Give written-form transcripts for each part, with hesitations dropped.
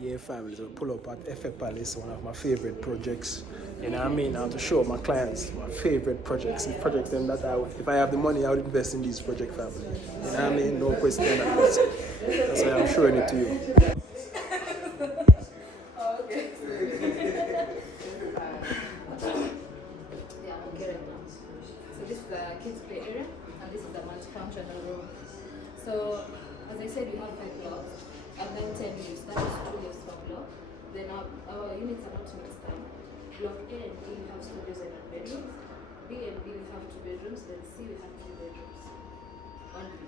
Yeah, family, so pull up at Hephe Palace, one of my favorite projects. You know what I mean? Now to show my clients my favorite projects. It's projects them that if I have the money, I would invest in these project family. You know what I mean? No question asked. That's why I'm showing it to you. Oh, okay. Yeah, okay right now. So this is the kids play area and this is the multifunctional room. So as I said, we have 5 blocks and then 10 units. That is 2 years per block. Then our units are not mixed time. Block A and B we have studios and bedrooms. B and B we have 2 bedrooms. Then C we have 3 bedrooms only.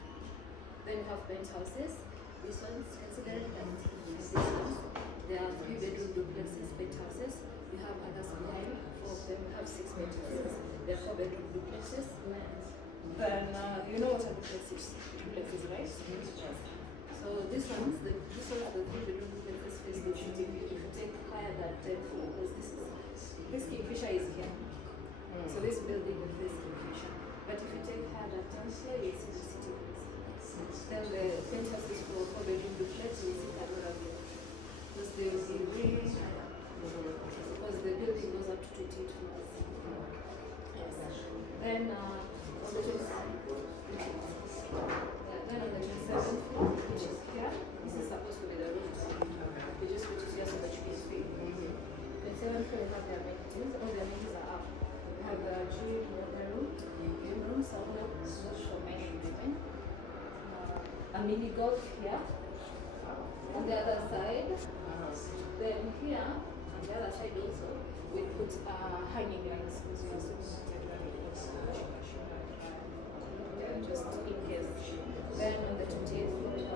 Then we have penthouses. This one's considered and this one's. There are 3 bedroom duplexes, penthouses. We have others behind. 4 of them we have 6 penthouses. There are 4 bedroom duplexes. Then you know what a duplex is, right? Yes. So this one's the 3 bedroom duplexes face the city. If you take higher than 10 floor, because this Kingfisher is here. So this building will face Kingfisher. But if you take higher than 10 floor, you see the city. Then the penthouses for 4 bedroom duplex, you see Canora view. Because they will be really higher. Because the building goes up to 28 floors. Yes. Then on the 27th floor, which is here, this is supposed to be the roof. We just put it here so that you can see. 27th floor, we have the amenities. All the amenities are up. We have the gym, yoga room, game room, sauna, wash for men and women. A mini golf here. On the other side. Then here, on the other side also, we put hanging lights because we are so just in case. Then on the 28th floor, we have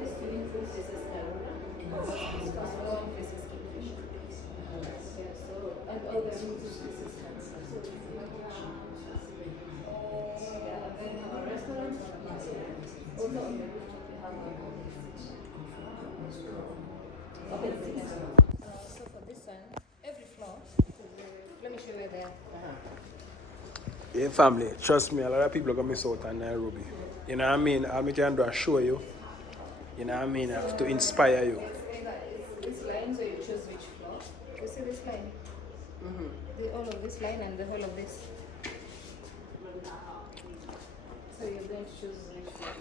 this swimming pool faces Karuna. This first one faces Kingfisher. Yeah, so, and all the rooms faces Karuna. So, yeah, and then our restaurant. Also on the rooftop, we have our open cinema. So for this one, every floor, let me show you there. Yeah, family, trust me, a lot of people are going to miss out on Nairobi. You know what I mean? All I can do is show you. You know what I mean? I have to inspire you. This line, so you choose which floor. You see this line? All of this line and the whole of this. So you're going to choose which floor.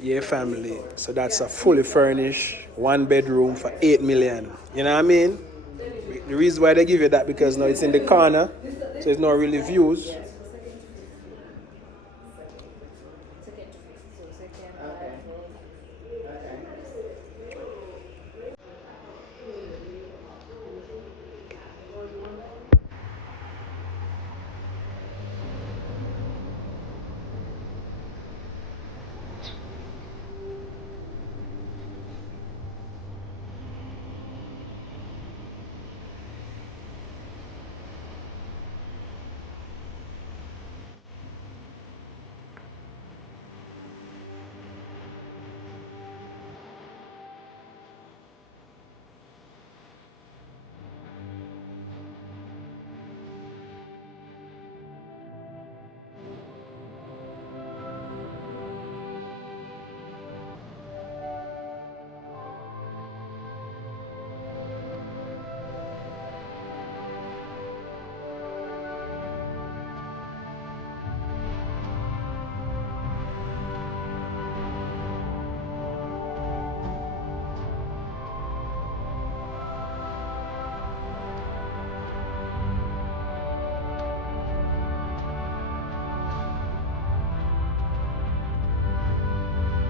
Yeah, family. So that's a fully furnished 1 bedroom for 8 million. You know what I mean? The reason why they give you that because now it's in the corner, so it's not really views.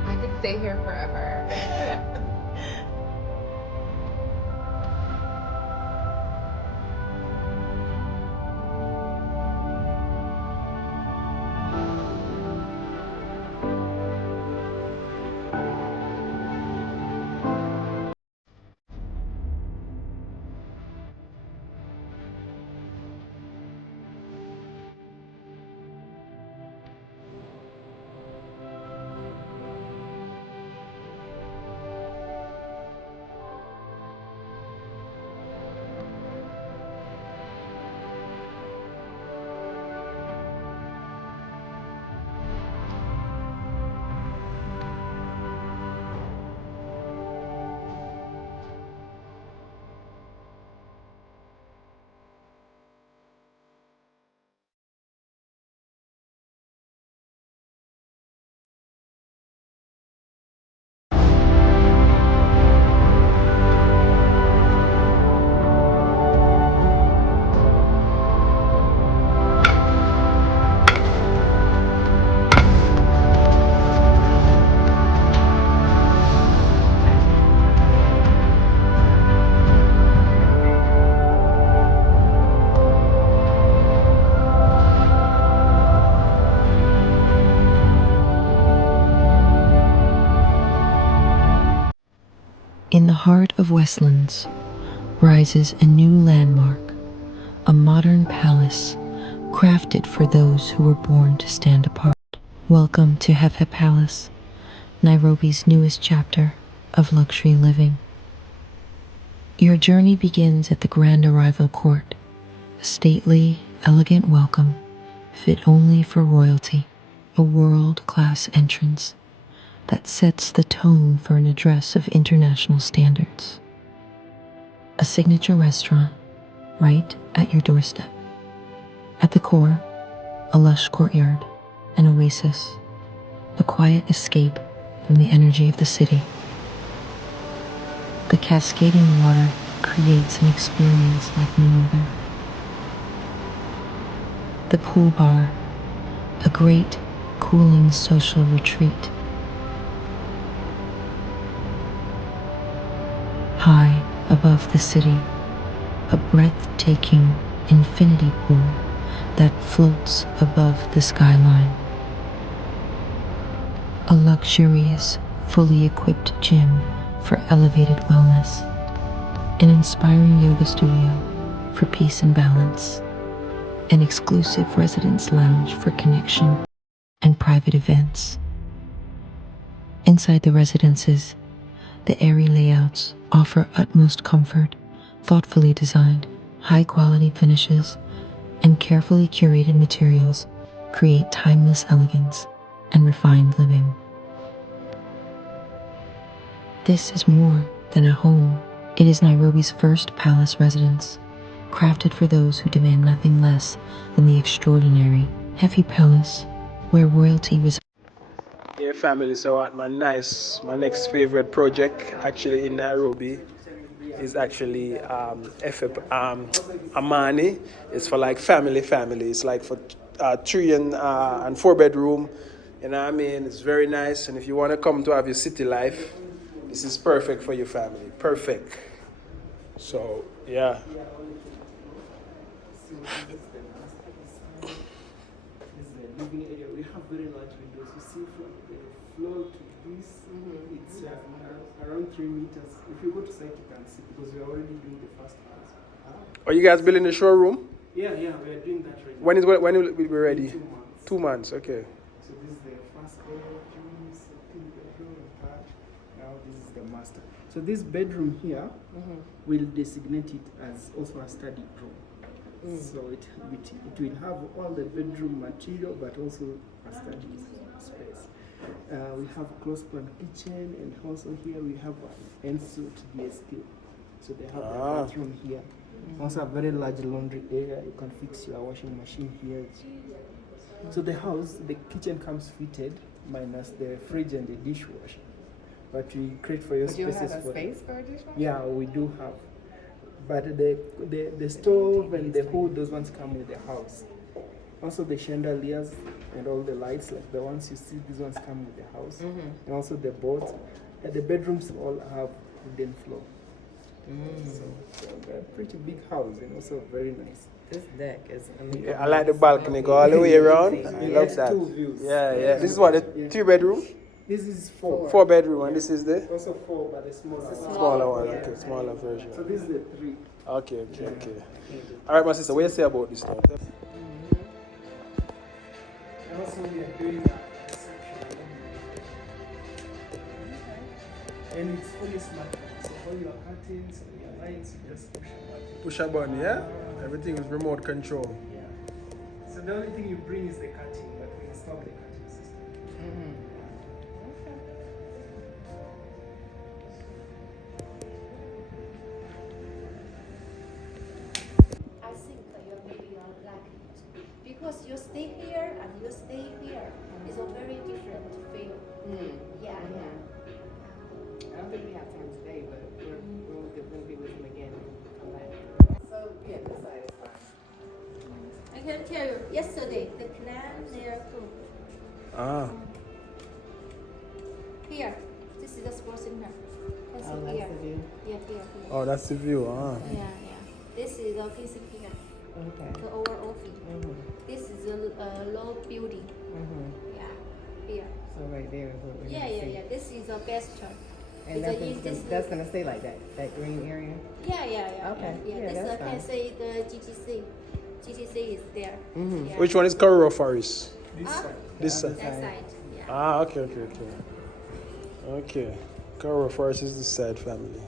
I could stay here forever. In the heart of Westlands rises a new landmark, a modern palace crafted for those who were born to stand apart. Welcome to Hephe Palace, Nairobi's newest chapter of luxury living. Your journey begins at the Grand Arrival Court, a stately, elegant welcome fit only for royalty, a world-class entrance that sets the tone for an address of international standards. A signature restaurant right at your doorstep. At the core, a lush courtyard, an oasis, a quiet escape from the energy of the city. The cascading water creates an experience like no other. The pool bar, a great, cooling social retreat. High above the city, a breathtaking infinity pool that floats above the skyline. A luxurious, fully equipped gym for elevated wellness. An inspiring yoga studio for peace and balance. An exclusive residence lounge for connection and private events. Inside the residences, the airy layouts offer utmost comfort, thoughtfully designed, high-quality finishes, and carefully curated materials create timeless elegance and refined living. This is more than a home. It is Nairobi's first palace residence, crafted for those who demand nothing less than the extraordinary Hephe Palace, where royalty resides. Yeah, family. So my next favorite project actually in Nairobi is actually Amani. It's for like family. It's like for 3 and 4 bedroom. You know what I mean? It's very nice. And if you want to come to have your city life, this is perfect for your family. Perfect. So yeah. This is the living area. We have very large windows. You see from the floor to this, it's around 3 meters. If you go to site, you can see because we are already doing the first house. Are you guys building the showroom? Yeah, we are doing that right now. When will it be ready? 2 months. 2 months. Okay. So this is the first bedroom, second bedroom, and third. Now this is the master. So this bedroom here, we'll designate it as also a study room. So it will have all the bedroom material, but also a study space. We have closed plan kitchen, and also here we have an ensuite DSQ. So they have the bathroom here. Also a very large laundry area. You can fix your washing machine here. So the house, the kitchen comes fitted, minus the fridge and the dishwasher. But we create for your spaces. Do you have a space for a dishwasher? Yeah, we do have. But the stove and the hood, those ones come with the house. Also the chandeliers and all the lights, like the ones you see, these ones come with the house. And also the boards. And the bedrooms all have wooden floor. So they're a pretty big house and also very nice. This deck is amazing. Yeah, I like the balcony. Go all the way around. I love that. 2 views. Yeah. This is what, a 3 bedroom? This is 4. 4 bedroom, and this is the Also 4, but a smaller. smaller one. Okay, smaller version. So this is the 3. Okay. All right, my sister, what do you say about this now? And also we are doing a reception. And it's fully smart. So all your curtains, all your lights, you just push a button. Push a button, yeah? Everything is remote control. Yeah. So the only thing you bring is the curtain, but we install the curtain system. I think maybe you're lucky because you stay here and you stay here is a very different feel. Yeah. I don't think we have time today, but we'll be with him again. Come back. So yeah, this side is fine. I can tell you, yesterday the clan there too. Here, this is the sports center. That's Oh, here. that's the view. Yeah, here. Oh, that's the view, Yeah. This is the facing here, Okay. the overall view. This is a low building. Yeah, here. So right there is what we're gonna see. Yeah. This is the best church. And that's gonna stay like that, that green area? Yeah. Okay. Yeah, Yeah, this that's I can fine. say the GTC. GTC is there. Yeah. Which one is Carrera Forest? This side. This other side. That side. Yeah. Ah, okay. Okay. Carrera Forest is the side family.